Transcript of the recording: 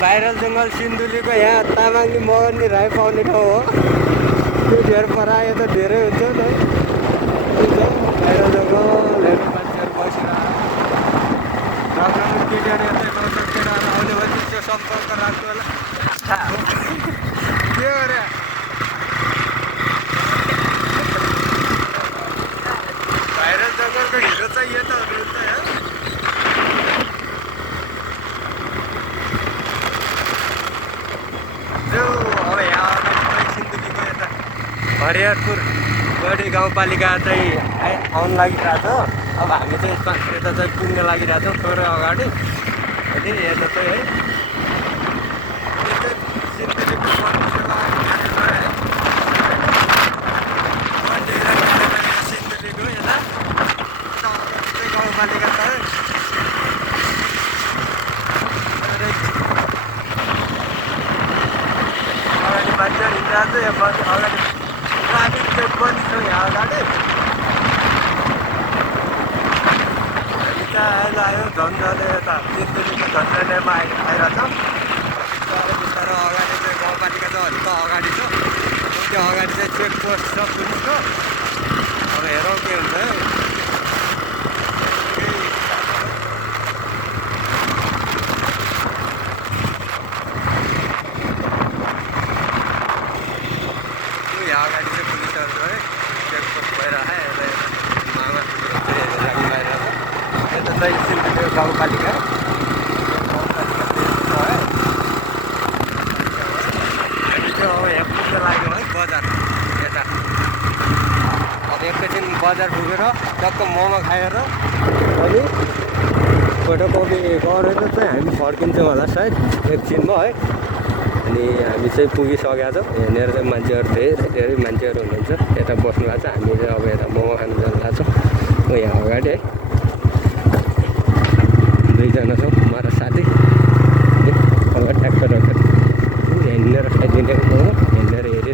Viral जङ्गल सिन्धुलीको यहाँ तामाङनी मगनी राई पाउने ठाउँ हो। त्यो धेर पर आयो त धेरै हुन्छ नि है। भाइरल जङ्गल हेर्नु मान्छेहरू बसिरहेको राम्रो केटीहरू यतै बस्छ केटाहरू आउने भने त्यो सम्पर्क राख्नु होला के अरे भाइरल जङ्गलको हिरो चाहिँ यो त हुन्छ है। अब यहाँ सिन्धुलीको यता हरिहरपुर गढी गाउँपालिका चाहिँ आउनु लागिरहेको छ। अब हामी चाहिँ यता चाहिँ पुग्न लागिरहेको छौँ थोरै अगाडि। अनि यता चाहिँ है सिन्धुलीको सिन्धुलीको यता गाउँपालिका छ। मान्छेहरू हिँडिरहेको छ यहाँ बस अगाडि ट्राफिक चेक पनि छ यहाँ अगाडि। हामी त अहिले आयो झन्झले यता सिन्धुलीको झन्झलेमा आइरहेको छ। बिस्तारै बिस्तारै अगाडि चाहिँ गाउँपालिका छ हल्का अगाडि छ। त्यो अगाडि चाहिँ चेक पोस्ट छ पुलिसको। अब हेरौँ के हुन्छ है। अगाडि चाहिँ पुलिसहरू है चेकपोस्ट भइरहेको है। मामा लागि भइरहेको छ। यता चाहिँ सिन्धुली गाउँपालिका है। अब यहाँ पुग्न लाग्यो है बजार यता। अब एकैछिन बजार पुगेर टक्क मोमो खाएर अनि फोटोकपी गरेर चाहिँ हामी फर्किन्छौँ होला सायद एकछिनमा है। अनि हामी चाहिँ पुगिसकेका छौँ। यहाँनिर चाहिँ मान्छेहरू धेरै मान्छेहरू हुनुहुन्छ यता बस्नु भएको छ। हामी चाहिँ अब यता मोमो खानु जानु भएको छौँ। यहाँ अगाडि है दुईजना छौँ म र साथी। अब ट्याक्टर हिँडेर खाइदिने मोमो हिँडेर हेरिरहेको